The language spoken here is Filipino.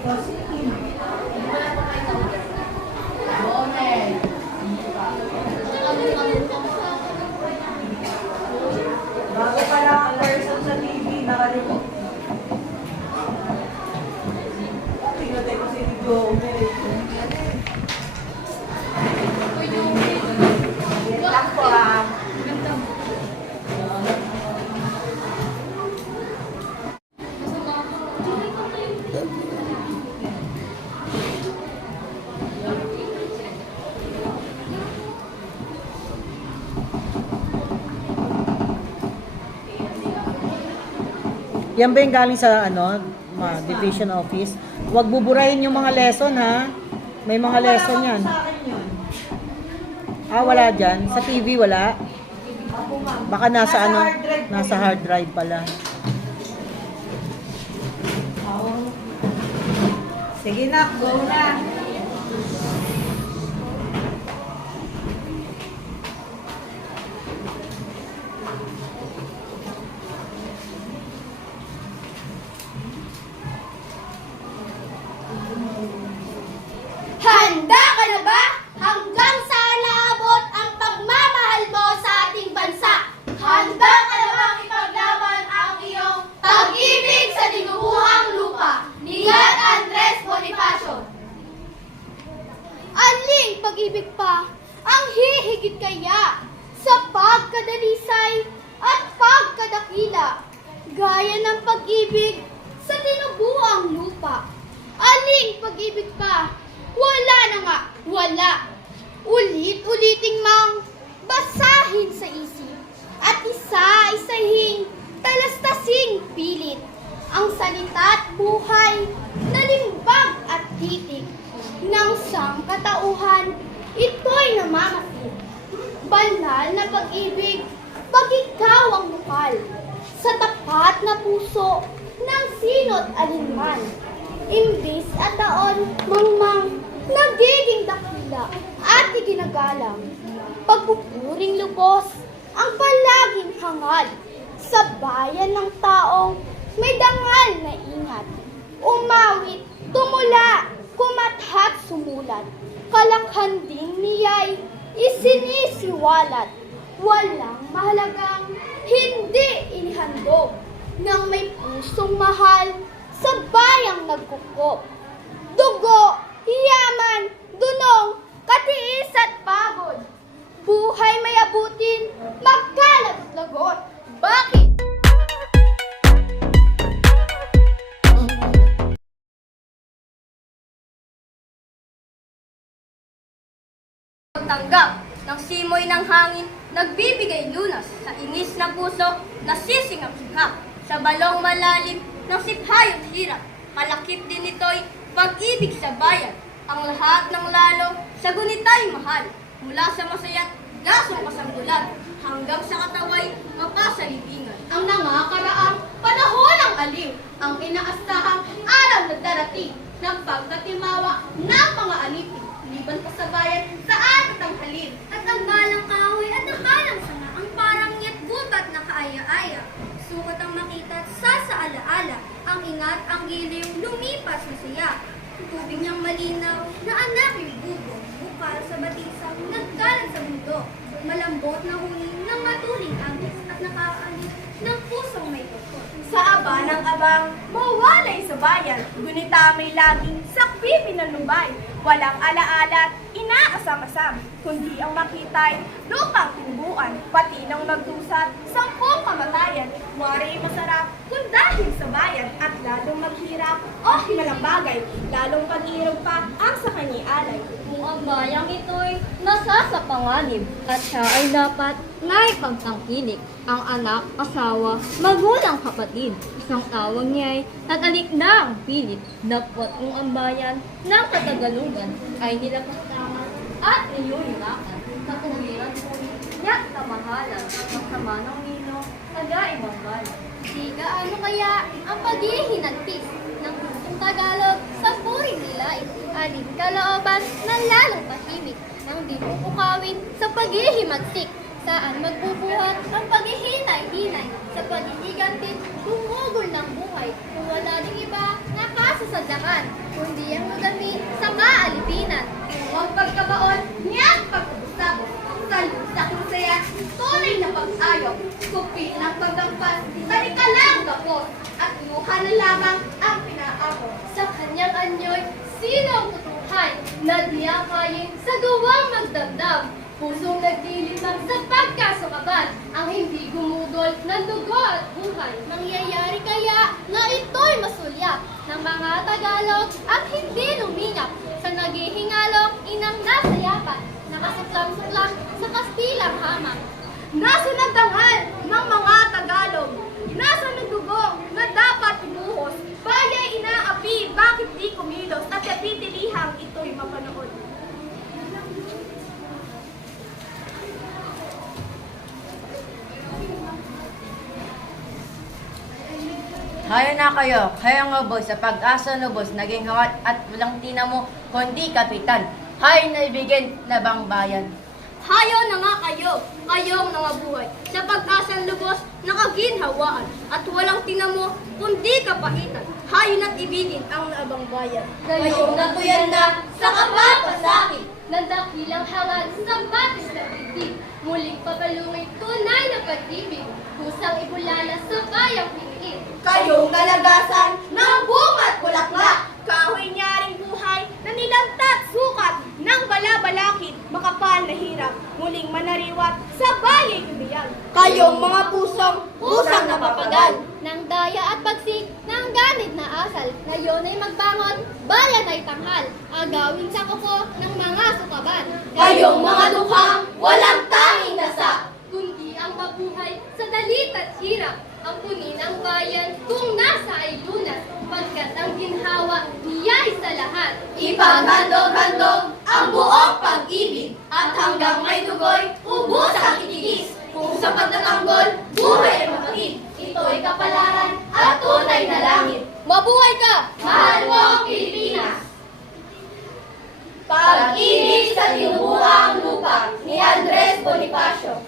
Bago pala ang person sa TV, nakalimot. Tingnan tayo si Rico. Yan lang po ah. Yan ba yung galing sa division office? Huwag buburahin yung mga lesson ha. May mga lesson yan. Sa akin yun. Ah, wala dyan. Sa TV wala. Ako nga. Baka nasa hard drive po nasa yun. hard drive pala. Oo. Sige na, go na. Handa ka na ba? Hanggang saan naabot ang pagmamahal mo sa ating bansa? Handa ka na bang ipaglaban ang iyong pag-ibig sa dinuguhang lupa? Nihat Andres Bonifacio. Aling pag-ibig pa ang hihigit kaya sa pagkadalisay at pagkadakila, gaya ng pag-ibig sa dinuguhang lupa. Aling pag-ibig pa? Wala na nga, wala. Ulit-uliting mang basahin sa isip at isa-isahing talastasing pilit ang salita't buhay na limbag at titik ng sangkatauhan. Ito'y namamasid. Banal na pag-ibig, pag ikaw ang bukal sa tapat na puso ng sino't alinman. Imbis at taon, mangmang, nagiging dakila at iginagalang. Pagpupuring lubos, ang palaging hangal sa bayan ng taong may dangal na ingat. Umawit, tumula, kumathat, sumulat. Kalakhanding niya'y isinisiwalat. Walang mahalagang hindi inihandog ng may pusong mahal sa bayang nagkukop. Dugo, yaman, dunong, katiis at pagod. Buhay may abutin, magkalat-lagot. Bakit? Pagtanggap ng simoy ng hangin, nagbibigay lunas sa inis na puso, nasisinghap-singhap sa balong malalim ng siphayong hirap. Kalakip din ito'y pag-ibig sa bayan, ang lahat ng lalo sa gunita'y mahal. Mula sa masaya't gasong kasanggulan, hanggang sa kataway mapasalibingan. Ang nangakaraang panahon ng aliw, ang inaasahang araw na darating, ng pagkatimawa ng mga alipin, liban pa sa bayan, saan tanghalin. At ang balang kahoy at nakalang sanga, ang parang ngit gubat na kaaya-aya. Sukat ang makita at sasaala-ala, ang ingat, ang giliw, lumipas na saya. Tubig niyang malinaw na anak yung bubo, bukal sa batisang nagkalat sa mundo. Malambot na huni ng matuling angis at nakakaalis ng pusong may tukot. Sa aba ng abang, mawalay sa bayan, gunita may laging sakpi pinanubay. Walang alaala at inaasam-asam, kundi ang makitay, lupang tinubuan, pati ng magdusat, 10 kamatayan. Wari masarap, kung dahil sa bayan, at lalong maghirap, o himalang bagay, lalong pag-irog pa ang sa kanyang alay. Kung ang bayang ito'y nasa sa panganib at siya ay dapat naipagtangkilik ang anak, asawa, magulang, kapatid. Isang tawag niya'y tatalik na ang pilit. Dapat kung ang bayan ng katagalugan ay nilapastangan at niyuyurakan. Sa tuwiran po niya kamahalan at masama ng nino tagaibang bayan. Di gaano kaya ang paghihinagpis ng pusong Tagalog sa puri nila alin kalooban na lalong tahimik nang di pupukawin sa paghihimagsik. Saan magbubuhat ang paghihinay-hinay sa panigigantin gumugol ng buhay kung wala ding iba na sadyakan, kundi ang madami sa kaalipinan. Ang pagkabaon, niya't pagkabusabot, sa saya, tunay na pag-ayok, kupi ng pagdampas, talikalang gapos, at luha na lamang ang pinaabot. Sa kanyang anyoy, sino ang tutuhan na di akayin sa gawang magdamdam? Pusong nagdilitang sa pagkasukaban, ang hindi gumugol ng dugo at buhay. Mangyayari kaya na ito'y masulyap ng mga Tagalog at hindi luminyap sa naghihingalok inang nasa yapan, nakasuklam-suklam sa Kastilang hamak. Nasa nagtanghal ng mga Tagalog, nasa nagdugong na dapat ibuhos, baya'y inaapi, bakit di kumilos, at natitilihang ito'y mapanood. Hayo na kayo nga boss, sa pag-asa no boss, naging hawat at walang tinamo, kundi kapitan. Hay naibigin na bang bayan. Hayo na nga kayo, kayong nangabuhay, sa pag-asang lubos, nakaginhawaan, at walang tinamo, kundi kapaitan. Hayo na't ibigin ang naabang bayan. Kayong natuyan na sa kapapasakit. Nandakilang hangad sa batis na dibdib, muling papalungay tunay na pag-ibig, kusang ibulala sa bayang piniin. Kayong nalagasan ng bunga't bulaklak, kahoy nyaring buhay na nilantat sukat ng balabalakid, makapal na hirap, muling manariwat sa bayay bibiyag. Kayong mga pusang napapagal, Nang daya at pagsik ng ganid na asal, ngayon ay magbangon, bayan ay tanghal, agawin sa kuko ng mga sukaban. kayong mga lukhang walang tanging nasa. Kundi ang mabuhay sa dalit at hirap, ang punin ang bayan kung nasa ay lunas, pagkat ang ginhawa niya'y sa lahat. Ipaghandog-handog ang buong pag-ibig, at hanggang may dugoy, ubus ang itigis. Kung sa pagtatanggol, buhay ay mapatid, ito'y kapalaran at tunay na langit. Mabuhay ka! Mahal mo ang Pilipinas! Pag-ibig sa tinubuang lupa ni Andres Bonifacio.